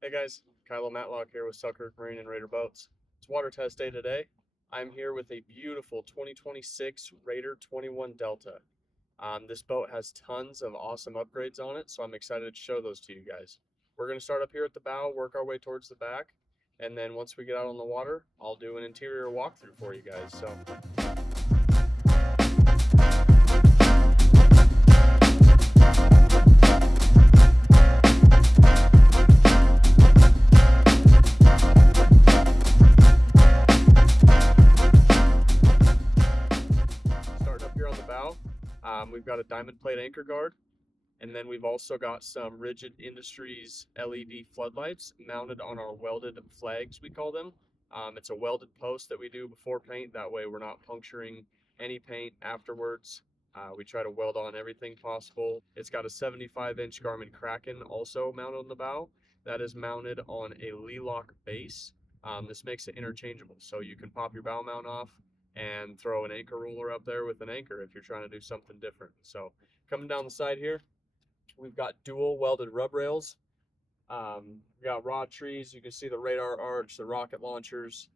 Hey guys, Kylo Matlock here with Selkirk Marine and Raider Boats. It's water test day today. I'm here with a beautiful 2026 Raider 21 Delta. This boat has tons of awesome upgrades on it, so I'm excited to show those to you guys. We're going to start up here at the bow, work our way towards the back, and then once we get out on the water, I'll do an interior walkthrough for you guys. So starting up here on the bow, we've got a diamond plate anchor guard. And then we've also got some Rigid Industries LED floodlights mounted on our welded flags, we call them. It's a welded post that we do before paint. That way we're not puncturing any paint afterwards. We try to weld on everything possible. It's got a 75-inch Garmin Kraken also mounted on the bow. That is mounted on a Lee-lock base. This makes it interchangeable, so you can pop your bow mount off and throw an anchor roller up there with an anchor if you're trying to do something different. So coming down the side here, we've got dual welded rub rails. We got rod trees. You can see the radar arch, the rocket launchers.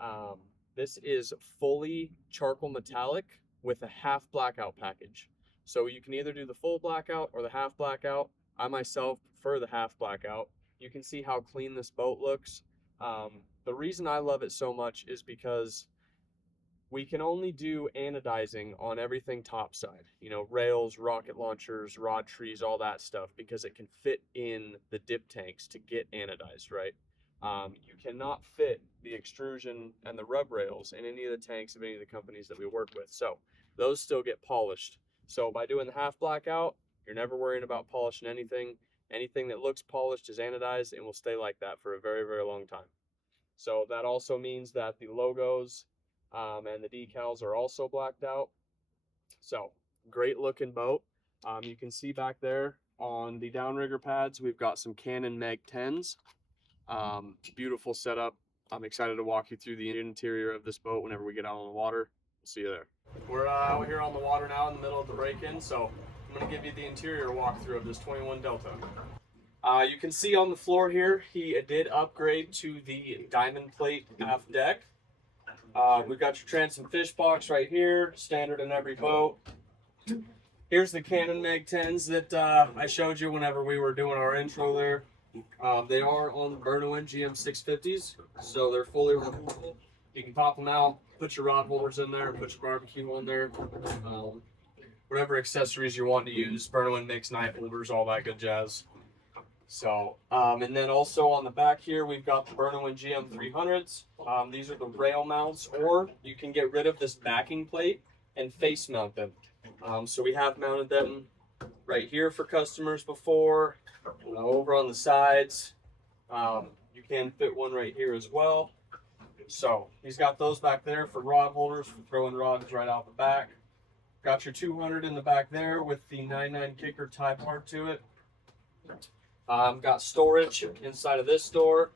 Um, this is fully charcoal metallic with a half blackout package. So you can either do the full blackout or the half blackout. I myself prefer the half blackout. You can see how clean this boat looks. The reason I love it so much is because we can only do anodizing on everything topside, rails, rocket launchers, rod trees, all that stuff, because it can fit in the dip tanks to get anodized, right? You cannot fit the extrusion and the rub rails in any of the tanks of any of the companies that we work with. So those still get polished. So by doing the half blackout, you're never worrying about polishing anything. Anything that looks polished is anodized and will stay like that for a very, very long time. So that also means that the logos and the decals are also blacked out. So great looking boat. You can see back there on the downrigger pads, we've got some Canon Mag 10s. Beautiful setup. I'm excited to walk you through the interior of this boat whenever we get out on the water. We'll see you there. We're out here on the water now in the middle of the break-in, so I'm going to give you the interior walkthrough of this 21 Delta. You can see on the floor here, he did upgrade to the diamond plate aft deck. We've got your transom fish box right here, standard in every boat. Here's the Canon Mag 10s that I showed you whenever we were doing our intro there. They are on the Bernowin GM 650s, so they're fully removable. You can pop them out, put your rod holders in there, put your barbecue on there, whatever accessories you want to use. Bernowin makes knife holders, all that good jazz. So, and then also on the back here, we've got the Bernowin GM 300s. These are the rail mounts, or you can get rid of this backing plate and face mount them. So we have mounted them right here for customers before, over on the sides. You can fit one right here as well. So he's got those back there for rod holders, for throwing rods right out the back. Got your 200 in the back there with the 9.9 kicker tie part to it. Got storage inside of this door,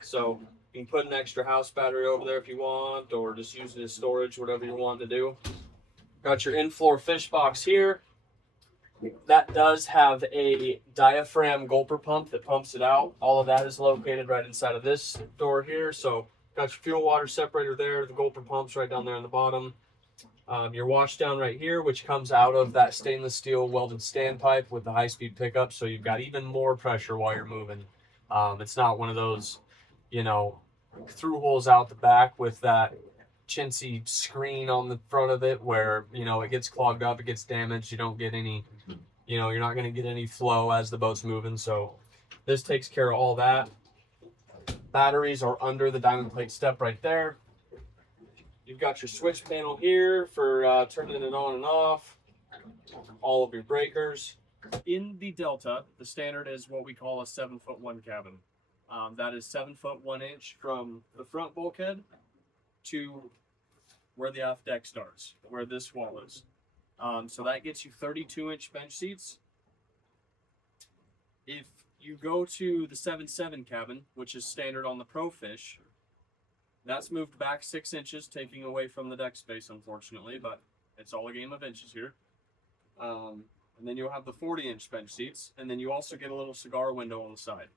so you can put an extra house battery over there if you want, or just use it as storage, whatever you want to do. Got your in-floor fish box here. That does have a diaphragm gulper pump that pumps it out. All of that is located right inside of this door here. So got your fuel water separator there, the gulper pump's right down there on the bottom. Your wash down right here, which comes out of that stainless steel welded standpipe with the high-speed pickup, so you've got even more pressure while you're moving. It's not one of those, through holes out the back with that chintzy screen on the front of it where, it gets clogged up, it gets damaged, you don't get any, you're not going to get any flow as the boat's moving, so this takes care of all that. Batteries are under the diamond plate step right there. You've got your switch panel here for turning it on and off, all of your breakers. In the Delta, the standard is what we call a 7'1" cabin. That is 7'1" from the front bulkhead to where the aft deck starts, where this wall is. So that gets you 32-inch bench seats. If you go to the 7'7" cabin, which is standard on the Pro Fish, that's moved back 6 inches, taking away from the deck space, unfortunately, but it's all a game of inches here. And then you'll have the 40-inch bench seats, and then you also get a little cigar window on the side.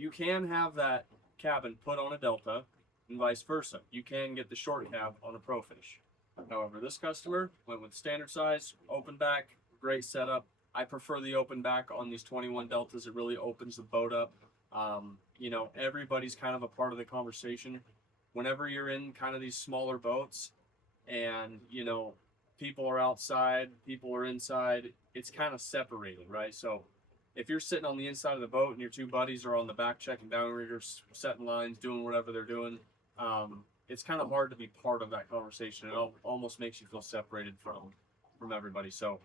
you can have that cabin put on a Delta and vice versa. You can get the short cab on a Pro Fish. However, this customer went with standard size, open back, great setup. I prefer the open back on these 21 Deltas. It really opens the boat up. You know, everybody's kind of a part of the conversation. Whenever you're in kind of these smaller boats and, you know, people are outside, people are inside, it's kind of separated, right? So if you're sitting on the inside of the boat and your two buddies are on the back checking downriggers, setting lines, doing whatever they're doing, it's kind of hard to be part of that conversation. It almost makes you feel separated from everybody. So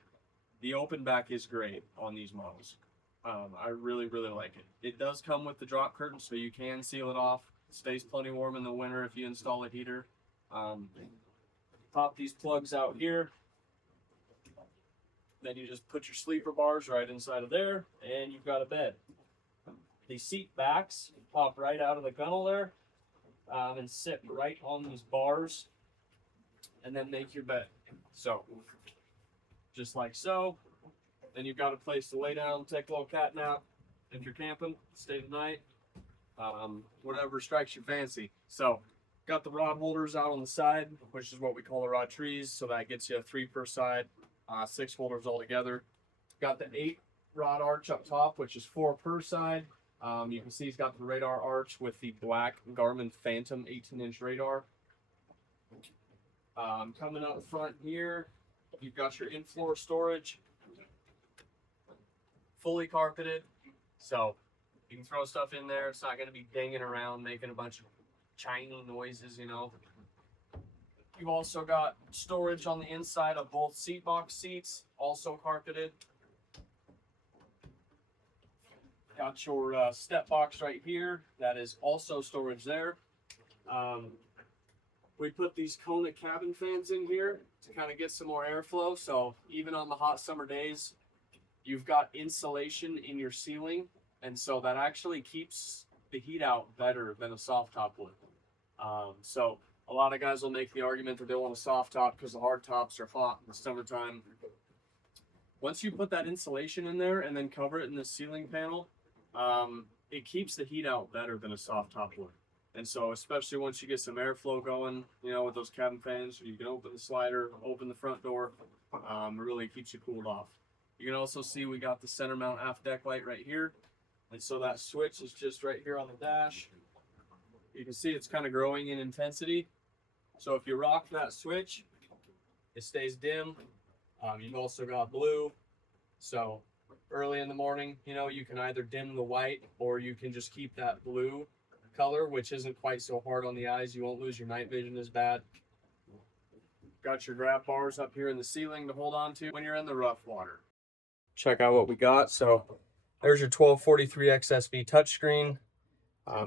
the open back is great on these models. I really, really like it. It does come with the drop curtain, so you can seal it off. It stays plenty warm in the winter if you install a heater. Pop these plugs out here. Then you just put your sleeper bars right inside of there, and you've got a bed. The seat backs pop right out of the gunnel there, and sit right on these bars, and then make your bed. So, just like so. Then you've got a place to lay down, take a little cat nap if you're camping, stay the night, whatever strikes your fancy. So, got the rod holders out on the side, which is what we call the rod trees. So that gets you 3 per side, 6 holders altogether. Got the 8 rod arch up top, which is 4 per side. You can see he's got the radar arch with the black Garmin Phantom 18-inch radar. Coming up front here, you've got your in-floor storage. Fully carpeted, so you can throw stuff in there. It's not going to be dinging around, making a bunch of chiming noises, you know. You've also got storage on the inside of both seat box seats, also carpeted. Got your step box right here. That is also storage there. We put these Kona cabin fans in here to kind of get some more airflow, so even on the hot summer days, you've got insulation in your ceiling, and so that actually keeps the heat out better than a soft top would. So a lot of guys will make the argument that they want a soft top because the hard tops are hot in the summertime. Once you put that insulation in there and then cover it in the ceiling panel, it keeps the heat out better than a soft top would. And so especially once you get some airflow going, you know, with those cabin fans, you can open the slider, open the front door, it really keeps you cooled off. You can also see we got the center mount aft deck light right here. And so that switch is just right here on the dash. You can see it's kind of growing in intensity. So if you rock that switch, it stays dim. You've also got blue. So early in the morning, you know, you can either dim the white or you can just keep that blue color, which isn't quite so hard on the eyes. You won't lose your night vision as bad. Got your grab bars up here in the ceiling to hold on to when you're in the rough water. Check out what we got. So there's your 1243 XSV touchscreen.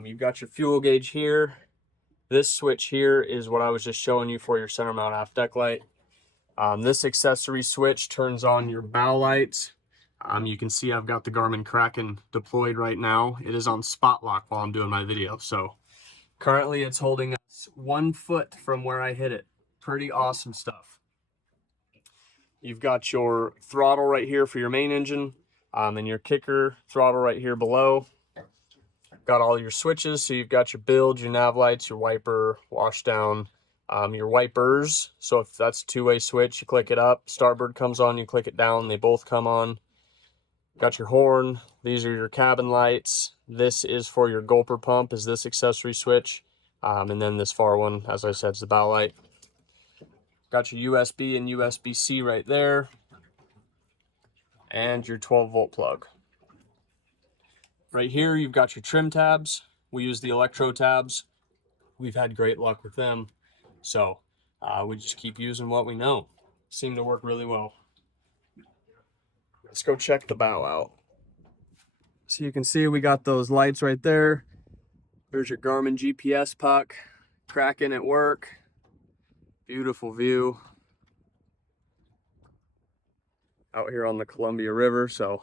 You've got your fuel gauge here. This switch here is what I was just showing you for your center mount aft deck light. This accessory switch turns on your bow lights. You can see I've got the Garmin Kraken deployed right now. It is on spot lock while I'm doing my video. So currently it's holding us 1 foot from where I hit it. Pretty awesome stuff. You've got your throttle right here for your main engine, and your kicker throttle right here below. Got all your switches, so you've got your bilge, your nav lights, your wiper, wash down, your wipers. So if that's a 2-way switch, you click it up, starboard comes on, you click it down, they both come on. Got your horn. These are your cabin lights. This is for your gulper pump, is this accessory switch. And then this far one, as I said, is the bow light. Got your USB and USB-C right there. And your 12-volt plug. Right here, you've got your trim tabs. We use the Electro tabs. We've had great luck with them. So we just keep using what we know. Seem to work really well. Let's go check the bow out. So you can see we got those lights right there. There's your Garmin GPS puck. Kraken at work. Beautiful view out here on the Columbia River. So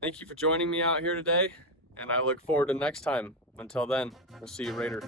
thank you for joining me out here today, and I look forward to next time. Until then, we'll see you later.